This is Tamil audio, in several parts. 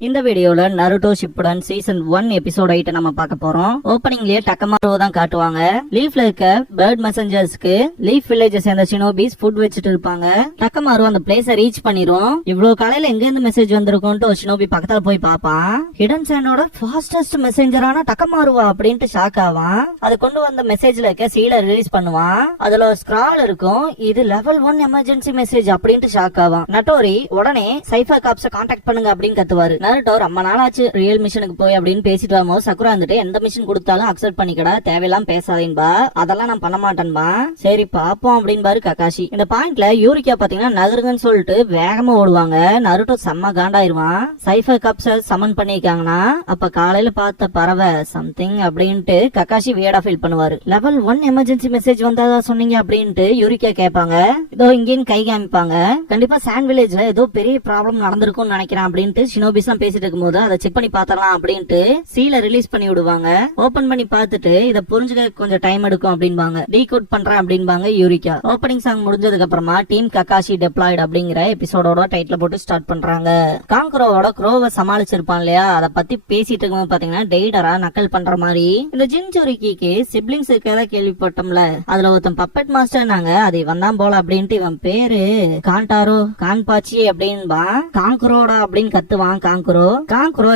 இந்த வீடியோல நருட்டோ ஷிப்புடன் சீசன் 1 எபிசோட் 8 நம்ம பார்க்க போறோம். ஓப்பனிங்லயே டக்கமாரோ தான் காட்டுவாங்க. லீஃப்ல இருக்க பேர்ட் மெசஞ்சர்ஸ்க்கு லீஃப் வில்லேஜ் சேர்ந்த ஷினோபிஸ் ஃபுட் வச்சிட்டு இருப்பாங்க. டக்கமாரோ அந்த பிளேஸ ரீச் பண்ணிரும். இவ்வளவு காலையில எங்க இருந்து மெசேஜ் வந்திருக்கும்னு ஷினோபி பக்கத்துல போய் பாப்பான். ஹிடன் சாண்டோட ஃபாஸ்டஸ்ட் மெசேஞ்சரான டக்கமாருவா அப்படின்ட்டு ஷாக் ஆவான். அது கொண்டு வந்த மெசேஜ்ல இருக்க சீலை ரிலீஸ் பண்ணுவான். அதுல ஒரு ஸ்க்ரால் இருக்கும். இது லெவல் 1 எமர்ஜென்சி மெசேஜ் அப்படின்ட்டு ஷாக் ஆவான். நட்டோரி உடனே சைஃபர் காப்ஸ கான்டாக்ட் பண்ணுங்க அப்படின்னு கத்துவாரு. நருட்டோ ரொம்ப நாளாச்சு ரியல் மிஷனுக்கு போய் அப்படின்னு பேசிட்டு வரும்போது சக்குரா வந்துட்டு எந்த மிஷன் கொடுத்தாலும் அக்செப்ட் பண்ணிக்கடா, தேவையெல்லாம் பேசாதேன்பா, அதெல்லாம் நான் பண்ண மாட்டேன்பா. சரி பாப்போம் அப்படின்பாரு ககாஷி. இந்த பாயிண்ட்ல யூரிக்கா பாத்தீங்கன்னா நகருங்கன்னு சொல்லிட்டு வேகமா ஓடுவாங்க. நருட்டோ செம்ம காண்டாயிருவான். சைஃபர் கப்ஸ சமன் பண்ணிருக்காங்கன்னா அப்ப காலையில பார்த்த பறவை சம்திங் அப்படின்ட்டு ககாஷி வியர்டா ஃபீல் பண்ணுவாரு. லெவல் 1 எமர்ஜென்சி மெசேஜ் வந்ததா சொன்னீங்க அப்படின்ட்டு யூரிக்கா கேட்பாங்க. இதோ இங்கேன்னு கை காமிப்பாங்க. கண்டிப்பா சாண்ட் வில்லேஜ்ல ஏதோ பெரிய ப்ராப்ளம் நடந்திருக்கும்னு நினைக்கிறேன் அப்படின்ட்டு ஷினோபிஸ் பேசிட்டு இருக்கும்போது அதை செக் பண்ணி பாத்தரலாம் அப்படின்ட்டு சீல ரிலீஸ் பண்ணி விடுவாங்க. ஓபன் பண்ணி பார்த்துட்டு இத புரிஞ்சுக்க கொஞ்சம் டைம் எடுக்கும் அப்படின்பாங்க. டீகோட் பண்றேன் அப்படின்பாங்க யூரிக்கா. ஓப்பனிங் சாங் முடிஞ்சதுக்கு அப்புறமா டீம் ககாஷி டெப்ளாய்டு அப்படிங்கிற எபிசோடோட டைட்டில் போட்டு ஸ்டார்ட் பண்றாங்க. காங்க்ரோவோட க்ரோவை சமாளிச்சிருப்பான் இல்லையா, அதை பத்தி பேசிட்டு இருக்கும்போது பாத்தீங்கன்னா டெய்டரா நக்கல் பண்ற மாதிரி இந்த ஜின்ஜோரிக்கிக்கு சிப்லிங்ஸ் இருக்கதா கேள்விப்பட்டோம்ல, அதுல ஒருத்தன் பப்பட் மாஸ்டர் நாங்க அது இவன் தான் போல அப்படின்ட்டு இவன் பேரு கான்டாரோ கான்பாச்சி அப்படின்பா. காங்க்ரோடா அப்படின்னு கத்துவான். காங்க்ரோ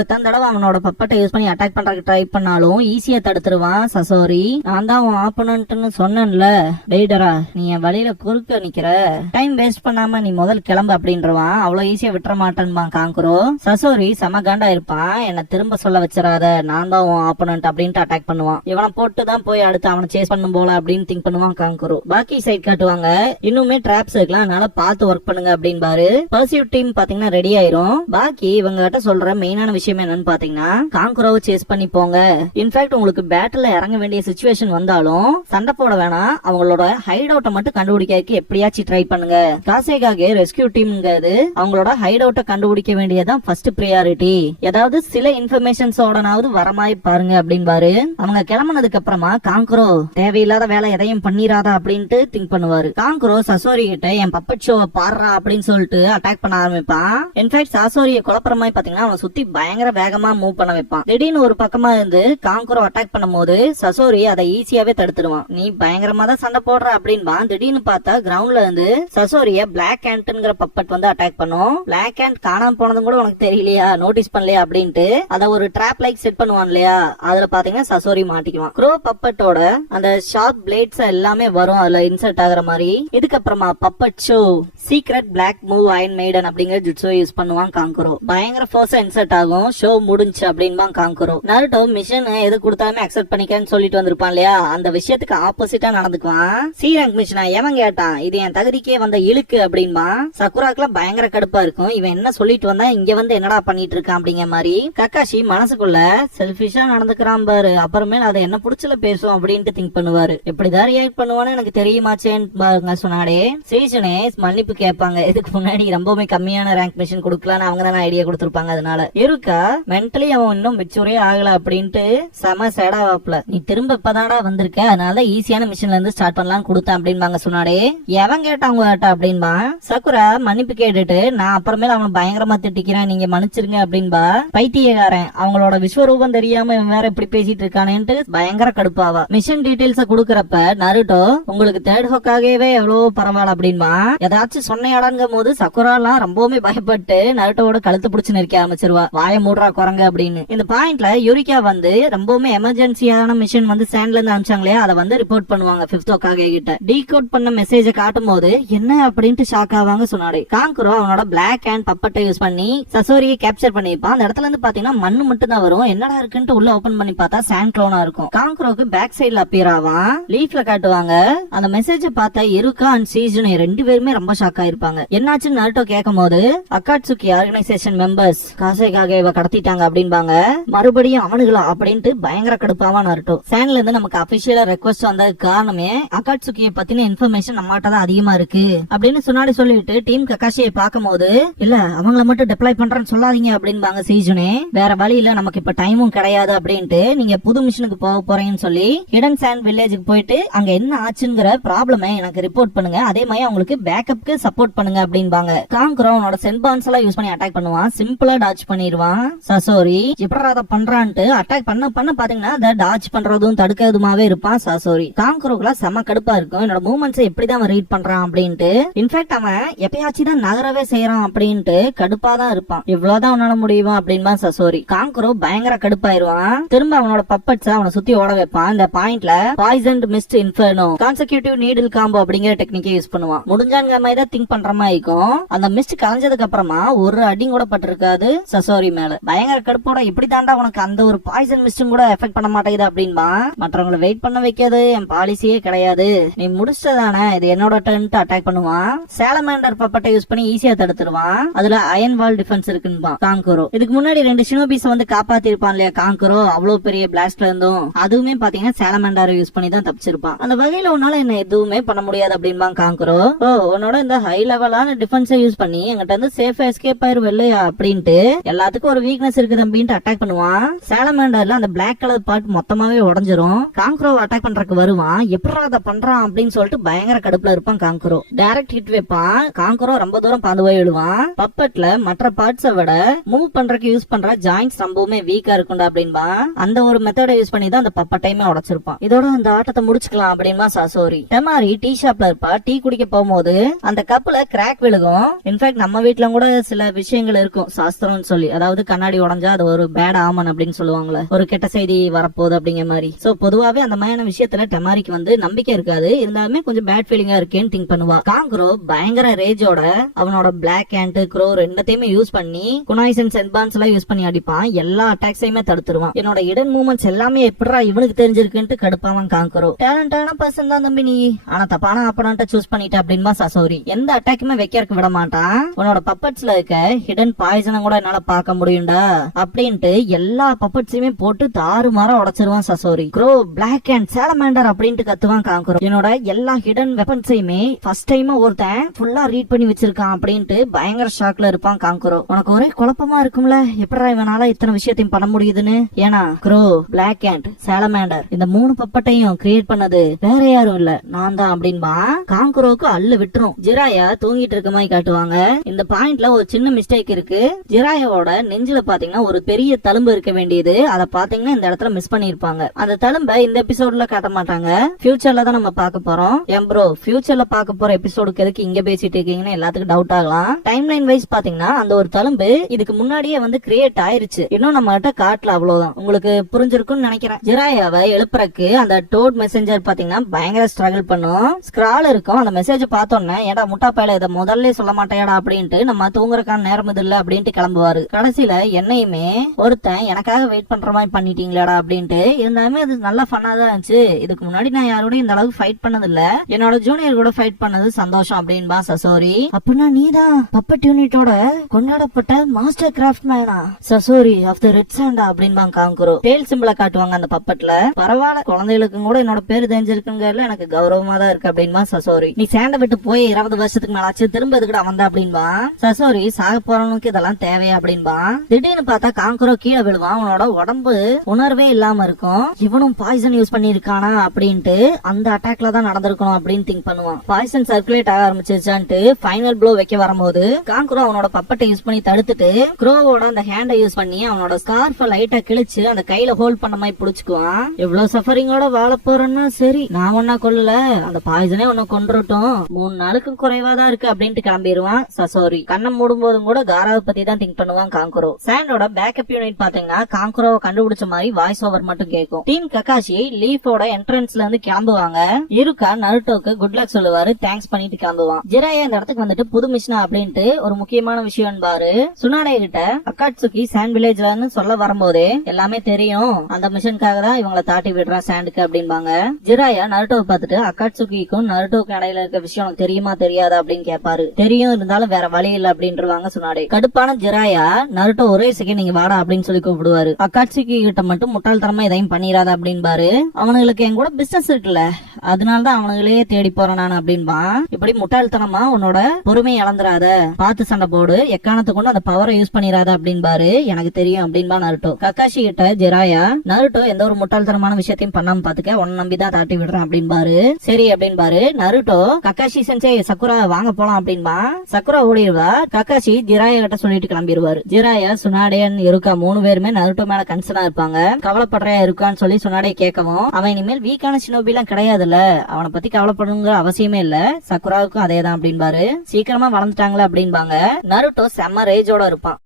எத்தனை தடவை அவனோட பப்பட்டை யூஸ் பண்ணி அட்டாக் பண்றதுக்கு ட்ரை பண்ணாலும் ஈஸியா தடுத்துருவான். சசோரி நான் தான் உன் ஆப்பனன்ட்னு சொன்னேன்ல, டெய்டரா நீ என் வழியில குறுக்க நிக்கிற, டைம் வேஸ்ட் பண்ணாம நீ முதல் கிளம்பு அப்படின்றவான். அவ்வளவு ஈஸியா விட்டுற மாட்டேன்பான் காங்க்ரோ. சசோரி செம காண்டா இருப்பான். என்ன திரும்ப சொல்ல வச்சிடாத, நான் தான் உன் ஆப்பனன்ட் அப்படின்ட்டு அட்டாக் பண்ணுவான். இவனை போட்டு தான் போய் அடுத்து அவனை சேஸ் பண்ணும் போல அப்படின்னு திங்க் பண்ணுவான் காங்க்ரோ. பாக்கி சைட் காட்டுவாங்க. இன்னுமே டிராப்ஸ் இருக்கலாம், அதனால பார்த்து ஒர்க் பண்ணுங்க அப்படின்பாரு. பர்சியூட் டீம் பாத்தீங்கன்னா ரெடி ஆயிரும். பாக்கி இவங்க கிட்ட சொல்ற மெயினான விஷயம் என்னன்னு பாத்தீங்கன்னா காங்க்ரோவை சேஸ் பண்ணி போங்க. இன்ஃபேக்ட் உங்களுக்கு பேட்டில் இறங்க வேண்டிய சிச்சுவேஷன் வந்தாலும் சண்டை போட வேணாம், அவங்களோட ஹைட் அவுட்டை மட்டும் கண்டுபிடிக்கிறதுக்கு எப்படியாச்சும் ட்ரை பண்ணுங்க. காசேகாகே ரெஸ்கியூ டீம்ங்கிறது அவங்களோட ஹைட் அவுட்டை கண்டுபிடிக்க வேண்டியதான் ஃபர்ஸ்ட் பிரியாரிட்டி. ஏதாவது சில இன்ஃபர்மேஷன்ஸோடனாவது வர மாதிரி பாருங்க அப்படின்பாரு. அவங்க கிளம்புனதுக்கு அப்புறமா காங்க்ரோ தேவையில்லாத வேலை எதையும் பண்ணிராதா அப்படின்ட்டு திங்க் பண்ணுவாரு. காங்க்ரோ சசோரி கிட்ட என் பப்பட் ஷோவை பாடுறா அப்படின்னு சொல்லிட்டு அட்டாக் பண்ண ஆரம்பிப்பான். இன்ஃபேக்ட் சசோரிய குழப்பற மாதிரி பாத்தீங்கன்னா அவன் சுத்தி பயங்கர வேகமா மூவ் பண்ண வைப்பான். திடீர்னு ஒரு பக்கமா இருந்து காங்க்ரோ அட்டாக் பண்ணும் போது சசோரி அதை ஈஸியாவே தடுத்துடுவான். நீ பயங்கரமா தான் சண்டை போடுற அப்படின்பான். திடீர்னு பார்த்தா கிரவுண்ட்ல இருந்து சசோரிய பிளாக் ஆண்ட்ங்கிற பப்பட் வந்து அட்டாக் பண்ணும். பிளாக் ஆண்ட் காணாம போனதும் கூட உனக்கு தெரியலையா, நோட்டீஸ் பண்ணலையா அப்படின்ட்டு அதை ஒரு ட்ராப் லைக் செட் பண்ணுவான் இல்லையா, அதுல பாத்தீங்கன்னா சசோரி மாட்டிக்குவான். க்ரோ பப்பட்டோட அந்த ஷார்ப் பிளேட்ஸ் எல்லாமே வரும் அதுல இன்சர்ட் ஆகுற மாதிரி. இதுக்கப்புறமா puppet show secret black move iron maiden அப்படிங்கிற ஜுட்ஸோ யூஸ் பண்ணுவான் காங்க்ரோ. பயங்கர ஃபோர்ஸா இன்சர்ட் ஆகும். ஷோ முடிஞ்சு அப்படின்பா காங்க்ரோ. நருட்டோ மிஷன் எது கொடுத்தாலுமே அக்செப்ட் பண்ணிக்கன்னு சொல்லிட்டு வந்திருப்பான் இல்லையா, அந்த விஷயத்துக்கு ஆப்போசிட்டா நடந்துக்குவான். சி ரேங்க் மிஷனா எவன் கேட்டான், இது என் தகுதிக்கே வந்த இழுக்கு அப்படின்பா. சக்குராக்குலாம் பயங்கர கடுப்பா இருக்கும். இவன் என்ன சொல்லிட்டு வந்தா இங்க வந்து என்னடா பண்ணிட்டு இருக்கான் அப்படிங்கிற மாதிரி. கக்காஷி மனசுக்குள்ள செல்ஃபிஷா நடந்துக்கிறான் பாரு, அப்புறமேல அதை என்ன புடிச்சல பேசும் அப்படின்ட்டு திங்க் பண்ணுவாரு. எப்படிதான் ரியாக்ட் பண்ணுவான்னு எனக்கு தெரியுமாச்சேன்னு சொன்னாடே. சீசனே மன்னிப்பு கேட்பாங்க. இதுக்கு முன்னாடி ரொம்பவுமே கம்மியான ரேங்க் மிஷன் கொடுக்கலான்னு அவங்க தானே ஐடியா கொடுத்திருப்பாங்க. அதனால இருக்கா மென்டலி அவன் இன்னும் மெச்சூரே ஆகல அப்படின்ட்டு செம சேடா வாப்ல. நீ திரும்ப இப்பதாடா வந்திருக்க, அதனால ஈஸியான மிஷன்ல இருந்து ஸ்டார்ட் பண்ணலாம் கொடுத்தேன் அப்படின்பாங்க சொன்னாடே. எவன் கேட்டாங்க அப்படின்பா. சக்குரா மன்னிப்பு கேட்டுட்டு நான் அப்புறமேல அவன் பயங்கரமா திட்டிக்கிறேன், நீங்க மன்னிச்சிருங்க அப்படின்பா. பைத்தியக்காரன், அவங்களோட விஸ்வரூபம் தெரியாம இவன் வேற இப்படி பேசிட்டு இருக்கானேன்ட்டு பயங்கர கடுப்பாவா. மிஷன் டீடைல்ஸ் கொடுக்கறப்ப நருட்டோ உங்களுக்கு தேர்ட் ஹோக்காகவே எவ்வளவு பரவாயில்ல அப்படின்பா. ஏதாச்சும் சொன்னையாடாங்க போது சக்குராலாம் ரொம்பவுமே பயப்பட்டு நருட்டோட கழுத்து பிடிச்சு நெருக்க ஆரம்பிச்சிருவா. வாய மூடுறா குரங்க அப்படின்னு. இந்த பாயிண்ட்ல யூரிக்கா வந்து ரொம்பவுமே எமர்ஜென்சியான மிஷன் வந்து சாண்ட்ல இருந்து அனுப்பிச்சாங்களே, அதை வந்து ரிப்போர்ட் பண்ணுவாங்க ஃபிஃப்த் ஹோக்காகே கிட்ட. டீகோட் பண்ண மெசேஜ காட்டும் போது என்ன அப்படின்ட்டு ஷாக் ஆவாங்க சொன்னாரு. காங்க்ரோ அவனோட பிளாக் அண்ட் பப்பட்டை யூஸ் பண்ணி சசோரியை கேப்சர் பண்ணிருப்பான். அந்த இடத்துல இருந்து பாத்தீங்கன்னா மண்ணு மட்டும் தான் வரும். என்னடா இருக்குன்ட்டு உள்ள ஓபன் பண்ணி பார்த்தா சாண்ட் க்ளோனா இருக்கும். காங்க்ரோக்கு பேக் சைடுல அப்பியர் ஆவான். லீஃப்ல காட்டுவாங்க. அந்த மெசேஜ பார்த்தா எருக்கா அண்ட் சீஜனை ரெண்டு பேருமே ரொம்ப ஷாக் ஆயிருப்பாங்க. என்னாச்சுன்னு நருட்டோ கேட்கும் போது அக்காட்சுகி ஆர்கனைசேஷன் மெம்பர்ஸ் காசைக்காக இவ கடத்திட்டாங்க அப்படின்பாங்க. மறுபடியும் அவனுங்களா அப்படின்ட்டு பயங்கர கடுப்பாவா நருட்டோ. சாண்ட்ல இருந்து நமக்கு அபிஷியலா ரெக்வஸ்ட் வந்த காரணமே அகாட்சுகியை பத்தின இன்ஃபர்மேஷன் நம்மகிட்ட தான் அதிகமா இருக்கு அப்படின்னு சொன்னாடி சொல்லிட்டு டீம் ககாஷியை பார்க்கும்போது இல்ல அவங்கள மட்டும் டிப்ளாய் பண்றேன்னு சொல்லாதீங்க அப்படின்பாங்க சீஜுனே. வேற வழி இல்ல, நமக்கு இப்ப டைமும் கிடையாது அப்படின்ட்டு நீங்க புது மிஷனுக்கு போக போறீங்கன்னு சொல்லி ஹிடன் சாண்ட் வில்லேஜுக்கு போயிட்டு அங்க என்ன ஆச்சுங்கிற ப்ராப்ளமை எனக்கு ரிப்போர்ட் பண்ணுங்க, அதே மாதிரி அவங்களுக்கு பேக்கப்க்கு சப்போர்ட் பண்ணுங்க அப்படின்பாங்க. காங்க்ரோ அவனோட சென்பான்ஸ் எல்லாம் யூஸ் பண்ணி அட்டாக் பண்ணுவான், சிம்பிளா டாச் பண்ணிடுவான். சசோரி எப்படா அதை பண்றான்ட்டு அட்டாக் பண்ண பாத்தீங்கன்னா அதை டாச் பண்றதும் தடுக்கிறதுமாவே இருப்பான் சசோரி. காங்க்ரோக்குலாம் செம கடுப்பா இருக்கும், என்னோட மூவ்மெண்ட்ஸ் எப்படிதான் அவன் ரீட் பண்றான் அப்படின்ட்டு. இன்ஃபேக்ட் அவன் எப்பயாச்சும் தான் நகரவே செய்யறான் அப்படின்ட்டு கடுப்பா தான் இருப்பான். இவ்வளவுதான் அவனால முடியுமா அப்படின்பா சசோரி. காங்க்ரோ பயங்கர கடுப்பாயிருவான். திரும்ப அவனோட பப்பட்ஸ் அவனை சுத்தி ஓட வைப்பான். இந்த பாயிண்ட்ல poisoned mist inferno கான்செக்யூட்டிவ் needle combo அப்படிங்கிற டெக்னிக்கை யூஸ் பண்ணுவான். முடிஞ்சாங்க மாதிரி தான் திங்க் பண்ற மாதிரி இருக்கும். அந்த மிஸ்ட் கலைஞ்சதுக்கு அப்புறமா ஒரு அடி கூட பட்டிருக்காது சசோரி மேல. பயங்கர கடுப்போட இப்படி தாண்டா உனக்கு அந்த ஒரு பாய்சன் மிஸ்டும் கூட எஃபெக்ட் பண்ண மாட்டேங்குது அப்படின்பா. மற்றவங்களை வெயிட் பண்ண வைக்கிறது என் பாலிசியே கிடையாது, நீ முடிச்சதானே இது என்னோட டர்ன்ட்டு அட்டாக் பண்ணுவான். சாலமாண்டர் பப்பட்டை யூஸ் பண்ணி ஈஸியா தடுத்துருவான். அதுல அயன் வால் டிஃபென்ஸ் இருக்குன்பா காங்கோரோ. இதுக்கு முன்னாடி 2 ஷினோபிஸ் வந்து காப்பாத்தி இருப்பான் இல்லையா காங்கோரோ, அவ்வளவு பெரிய பிளாஸ்ட்ல இருந்தும் அதுவுமே பாத்தீங்கன்னா சாலமாண்டரை யூஸ் பண்ணி தான் தப்பிச்சிருப்பான். அந்த வகையில உன்னால என்ன எதுவுமே பண்ண முடியாது அப்படின்பா காங்கோரோ. ஓ உன்னோட இந்த ஹை லெவலான டிஃபென்ஸை யூஸ் பண்ணி எங்கிட்ட இருந்து சேஃபா எஸ்கேப் ஆயிரும் இல்லையா அப்படின்ட்டு எல்லாத்துக்கும் ஒரு வீக்னஸ் இருக்குது அப்படின்ட்டு அட்டாக் பண்ணுவான். சாலமாண்டர்ல அந்த பிளாக் கலர் பார்ட் மொத்தமாவே உடஞ்சிரும். காங்கோரோ அட்டாக் பண்றதுக்கு வருவான், எப்படி அதை பண்றான் அப்படின்னு சொல்லிட்டு பயங்கர கடுப்புல இருப்பான் காங்கோரோ. டைரக்ட் ஹிட் வைப்பான். காங்கோரோ ரொம்ப தூரம் பாந்து போய் விழுவான். பப்பட்ல மற்ற பார்ட்ஸை விட மூவ் பண்றதுக்கு யூஸ் பண்ற ஜாயின்ஸ் ரொம்பவுமே வீக்கா இருக்கும்டா அப்படின்பா. அந்த ஒரு மெத்தடை யூஸ் பண்ணி தான் அந்த பப்பட்டையுமே உடைச்சிருப்பான். இதோட அந்த ஆட்டத்தை முடிச்சுக்கலாம் அப்படின்பா சசோரி. டெமாரி டீ ஷாப்ல இருப்பா. டீ குடிக்க போகும்போது அந்த கப்ல கிராக் விழுகும். இன்ஃபேக்ட் நம்ம வீட்டுல கூட சில விஷயங்கள் இருக்கும் சாஸ்திரம்னு சொல்லி, அதாவது கண்ணாடி உடஞ்சா அது ஒரு பேட் ஆமன் அப்படின்னு சொல்லுவாங்களே, ஒரு கெட்ட செய்தி வரப்போகுது அப்படிங்கிற மாதிரி. சோ பொதுவாவே அந்த மாதிரியான விஷயத்துல டெமாரிக்கு வந்து நம்பிக்கை இருக்காது, இருந்தாலுமே கொஞ்சம் பேட் ஃபீலிங்கா இருக்கேன்னு திங்க் பண்ணுவா. காங்கோரோ பயங்கர ரேஜோட அவனோட பிளாக் ஹேண்ட் க்ரோ ரெண்டத்தையுமே யூஸ் பண்ணி குனாய்ஸ் அண்ட் சென்பான்ஸ் எல்லாம் யூஸ் பண்ணி அடிப்பான். எல்லா அட்டாக்ஸையுமே தடுத்துருவான். என்னோட இடன் மூவ்மெண்ட்ஸ் எல்லாமே எப்படா இவனுக்கு தெரிஞ்சிருக்குன்ட்டு கடுப்பாவான் காங்கோரோ. டேலண்டான பர்சன் தான் தம்பி நீ, ஆனா தப்பான ஆப்பனண்ட்ட சூஸ் பண்ணிட்ட அப்படின்பா சசோரி. எந்த அட்டாக்குமே வைக்கிறதுக்கு விட மாட்டான். உன்னோட பப்பட்ஸ்ல இருக்க ஹிடன் பாய்சனை கூட என்னால பார்க்க முடியும்டா அப்படின்ட்டு எல்லா பப்பட்ஸையுமே போட்டு தாறுமாற உடைச்சிருவான் சசோரி. க்ரோ பிளாக் அண்ட் சாலமாண்டர் அப்படின்ட்டு கத்துவான் காங்கோரோ. என்னோட எல்லா ஹிடன் வெப்பன்ஸையுமே ஃபர்ஸ்ட் டைம் ஒருத்தன் ஃபுல்லா ரீட் பண்ணி வச்சிருக்கான் அப்படின்ட்டு பயங்கர ஷாக்ல இருப்பான் காங்கோரோ. உனக்கு ஒரே குழப்பமா இருக்கும்ல எப்படா இவனால இத்தனை விஷயத்தையும் பண்ண முடியுதுன்னு. ஏன்னா க்ரோ பிளாக் அண்ட் சாலமாண்டர் இந்த 3 பப்பட்டையும் கிரியேட் பண்ணது வேற யாரும் இல்ல நான் தான் அப்படின்பா. காங்கோரோக்கு அள்ளு விட்டுரும். ஜிராயா தூங்கிட்டு இருக்க மாதிரி காட்டுவாங்க. இந்த பாயிண்ட்ல ஒரு சின்ன மிஸ்டேக் இருக்கு. ஜிராயாவோட நெஞ்சில பாத்தீங்கன்னா ஒரு பெரிய தழும்பு இருக்க வேண்டியது, அதை பாத்தீங்கன்னா இந்த இடத்துல மிஸ் பண்ணிருப்பாங்க. அந்த தழும்பை இந்த எபிசோட்ல காட்ட மாட்டாங்க, ஃபியூச்சர்ல தான் நம்ம பார்க்க போறோம். ஏன் ப்ரோ ஃபியூச்சர்ல பார்க்க போற எபிசோடுக்கு எதுக்கு இங்க பேசிட்டு இருக்கீங்கன்னு எல்லாத்துக்கும் டவுட் ஆகலாம். டைம் லைன் வைஸ் பாத்தீங்கன்னா அந்த ஒரு தழும்பு இதுக்கு முன்னாடியே வந்து கிரியேட் ஆயிருச்சு, இன்னும் நம்ம கிட்ட காட்டல, அவ்வளவுதான். உங்களுக்கு புரிஞ்சிருக்கும்னு நினைக்கிறேன். ஜிராயாவை எழுப்புறக்கு அந்த டோட் மெசஞ்சர் பாத்தீங்கன்னா பயங்கர ஸ்ட்ரகிள் பண்ணும். ஸ்கிரால் இருக்கும். அந்த மெசேஜ் பார்த்தோன்னே ஏடா முட்டா பையில இதை முதல்ல சொல்ல மாட்டேடா அப்படின்ட்டு நம்ம தூங்குறக்கான நேரம் இது இல்ல அப்படின்ட்டு கிளம்புவாரு. கடைசியில என்னையுமே ஒருத்தன் எனக்காக வெயிட் பண்ற மாதிரி பண்ணிட்டீங்களாடா அப்படின்ட்டு. இருந்தாலுமே அது நல்ல ஃபன்னா தான் இருந்துச்சு. இதுக்கு முன்னாடி நான் யாரோட இந்த அளவுக்கு ஃபைட் பண்ணது இல்ல, என்னோட ஜூனியர் கூட ஃபைட் பண்ணது சந்தோஷம் அப்படின்பா சசோரி. அப்படின்னா நீதான் பப்பட் யூனிட்டோட கொண்டாடப்பட்ட மாஸ்டர் கிராஃப்ட் மேனா சசோரி ஆஃப் தி ரெட் சாண்டா அப்படின்பா காங்கோரோ. டேல் சிம்பிள காட்டுவாங்க அந்த பப்பட்ல. பரவாயில்ல குழந்தைகளுக்கும் கூட என்னோட பேரு தெரிஞ்சிருக்குங்கிறதுல எனக்கு கௌரவமா தான் இருக்கு அப்படின்பா சசோரி. நீ சேண்ட விட்டு போய் 20 வருஷத்துக்கு மேல ஆச்சு, திரும்ப எதுக்கிட்ட வந்த அப்படின்பா சசோரி. சாக போறவனுக்கு இதெல்லாம் தேவையா அப்படின்பா. திடீர்னு பார்த்தா காங்கோரோ கீழே விழுவான். அவனோட உடம்பு உணர்வே இல்லாம இருக்கும். இவனும் பாய்சன் யூஸ் பண்ணி இருக்கானா அப்படின்ட்டு அந்த அட்டாக்ல தான் நடந்திருக்கணும் அப்படின்னு திங்க் பண்ணுவான். பாய்சன் சர்க்குலேட் ஆக ஆரம்பிச்சிருச்சான்ட்டு ஃபைனல் ப்ளோ வைக்க வரும்போது காங்கோரோ அவனோட பப்பட்டை யூஸ் பண்ணி தடுத்துட்டு க்ரோவோட அந்த ஹேண்டை யூஸ் பண்ணி அவனோட ஸ்கார்ஃப லைட்டா கிழிச்சு அந்த கையில ஹோல்ட் பண்ண மாதிரி புடிச்சுக்குவான். எவ்வளவு சஃபரிங்கோட வாழ போறேன்னா சரி, நான் ஒன்னா கொல்லல, அந்த பாய்சனே உன்னை கொண்டுட்டோம், 3 நாளுக்கு குறைவாதான் இருக்கு அப்படின்ட்டு கிளம்பிடுவான் சசோரி. கண்ணம் மூடும் போதும் கூட காராவை பத்தி தான் திங்க் பண்ணுவான் காங்கோரோ. சாண்டோட பேக்கப் யூனிட் பாத்தீங்கன்னா காங்கோரோவை கண்டுபிடிச்ச மாதிரி வாய்ஸ் ஓவர் மட்டும் கேட்கும். டீம் ககாஷி லீஃபோட என்ட்ரன்ஸ்ல இருந்து கிளம்புவாங்க. இருக்கா நருட்டோக்கு குட் லக் சொல்லுவாரு, தேங்க்ஸ் பண்ணிட்டு கிளம்புவான். ஜிராயா இந்த இடத்துக்கு வந்துட்டு புது மிஷனா அப்படின்ட்டு ஒரு முக்கியமான விஷயம் பாரு. சுனாடே கிட்ட அகாட்சுகி சாண்ட் வில்லேஜ்ல சொல்ல வரும்போதே எல்லாமே தெரியும், அந்த மிஷனுக்காக தான் இவங்களை தாட்டி விடுறான் சாண்டுக்கு அப்படின்பாங்க. ஜிராயா நருட்டோவை பார்த்துட்டு அகாட்சுகிக்கும் நருட்டோக்கு இடையில இருக்க விஷயம் தெரியுமா தெரியாதா அப்படின்னு கேட்பாரு. தெரியும், இருந்தாலும் வேற வழி இல்ல அப்படின்றாங்க சுனாடே. கடுப்பான ஜிராயா ஜிராயா நருட்டோ ஒரே செகண்ட் நீங்க வாடா அப்படின்னு சொல்லி கூப்பிடுவாரு. அக்காட்சிக்கு கிட்ட மட்டும் முட்டாள்தனமா எதையும் பண்ணிராத அப்படின்பாரு. அவனுங்களுக்கு என் கூட பிசினஸ் இருக்குல்ல, அதனாலதான் அவனுங்களே தேடி போறேன் நான் அப்படின்பா. இப்படி முட்டாள்தனமா உன்னோட பொறுமையை இழந்துராத, பார்த்து சண்டை போடு, எக்காரணத்தை கொண்டு அந்த பவரை யூஸ் பண்ணிராத அப்படின்பாரு. எனக்கு தெரியும் அப்படின்பா நருட்டோ. கக்காஷி கிட்ட ஜிராயா நருட்டோ எந்த ஒரு முட்டாள்தனமான விஷயத்தையும் பண்ணாம பாத்துக்க, உன்னை நம்பிதான் தாட்டி விடுறேன் அப்படின்பாரு. சரி அப்படின்பாரு. நருட்டோ கக்காஷி சென்சே சக்குரா வாங்க போலாம் அப்படின்பா. சக்குரா ஓடிடுவா. கக்காஷி ஜிராயா கிட்ட சொல்லிட்டு கிளம்பிடுவாரு. ஜிராயா சுனாடேன் இருக்கா 3 பேருமே நருட்டோ மேல கன்சர்னா இருப்பாங்க. கவலைப்படுறையா இருக்கான்னு சொல்லி சுனாடே கேட்கவும், அவன் இனிமேல் வீக்கான ஷினோபி எல்லாம் கிடையாதுல்ல, அவனை பத்தி கவலைப்படணுங்கிற அவசியமே இல்ல, சக்குராவுக்கும் அதேதான் அப்படின்பாரு. சீக்கிரமா வளர்ந்துட்டாங்களா அப்படின்பாங்க. நருட்டோ செம்ம ரேஜோட இருப்பான்.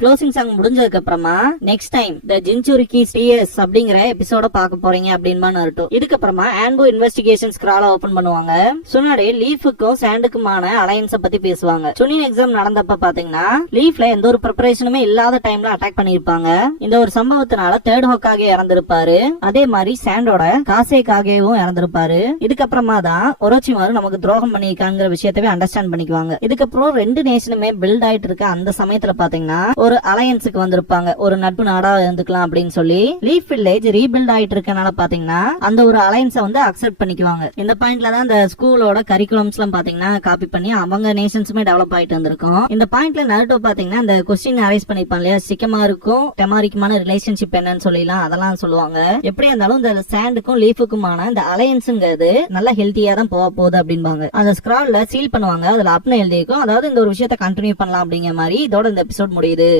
க்ளோசிங் சாங் முடிஞ்சதுக்கு அப்புறமா நெக்ஸ்ட் டைம் தி ஜின்சுரிக்கி டிஎஸ் அப்படிங்கிற எபிசோட பார்க்க போறீங்க அப்படின்பா நருட்டோ. இதுக்கப்புறமா ஆன்போ இன்வெஸ்டிகேஷன் ஸ்கிரால ஓபன் பண்ணுவாங்க. சுனாடே லீஃபுக்கும் சாண்டுக்குமான அலையன்ஸ பத்தி பேசுவாங்க. சுனின் எக்ஸாம் நடந்தப்ப பாத்தீங்கன்னா லீஃப்ல எந்த ஒரு ப்ரிப்பரேஷனுமே இல்லாத டைம்ல அட்டாக் பண்ணிருப்பாங்க. இந்த ஒரு சம்பவத்தினால தேர்ட் ஹோக்காகே இறந்திருப்பாரு. அதே மாதிரி சாண்டோட காசேக்காகவும் இறந்திருப்பாரு. இதுக்கப்புறமா தான் ஒரோச்சிமாரு நமக்கு துரோகம் பண்ணிருக்காங்கிற விஷயத்தவே அண்டர்ஸ்டாண்ட் பண்ணிக்குவாங்க. இதுக்கப்புறம் 2 நேஷனுமே பில்ட் ஆயிட்டு இருக்க அந்த சமயத்துல பாத்தீங்கன்னா ஒரு அலையன்ஸுக்கு வந்திருப்பாங்க, ஒரு நட்பு நாடா இருந்துக்கலாம் அப்படின்னு சொல்லி. லீஃப் வில்லேஜ் ரீபில்ட் ஆயிட்டு இருக்கனால பாத்தீங்கன்னா அந்த ஒரு அலையன்ஸை வந்து அக்செப்ட் பண்ணிக்குவாங்க. இந்த பாயிண்ட்ல தான் இந்த ஸ்கூலோட கரிக்குலம்ஸ் எல்லாம் பாத்தீங்கன்னா காப்பி பண்ணி அவங்க நேஷன்ஸுமே டெவலப் ஆயிட்டு வந்திருக்கும். இந்த பாயிண்ட்ல நருட்டோ பாத்தீங்கன்னா இந்த கொஸ்டின் அரைஸ் பண்ணிப்பான் இல்லையா, சிக்கமாருக்கும் டெமாரிக்குமான ரிலேஷன்ஷிப் என்னன்னு சொல்லிலாம் அதெல்லாம் சொல்லுவாங்க. எப்படி இருந்தாலும் இந்த சாண்டுக்கும் லீஃபுக்குமான இந்த அலையன்ஸுங்கிறது நல்ல ஹெல்த்தியா தான் போக போகுது அப்படின்பாங்க. அந்த ஸ்கிரால்ல சீல் பண்ணுவாங்க, அதுல அப்னு எழுதிருக்கும். அதாவது இந்த ஒரு விஷயத்தை கண்டினியூ பண்ணலாம் அப்படிங்கிற மாதிரி இதோட இந்த எபிசோட் முடியுது.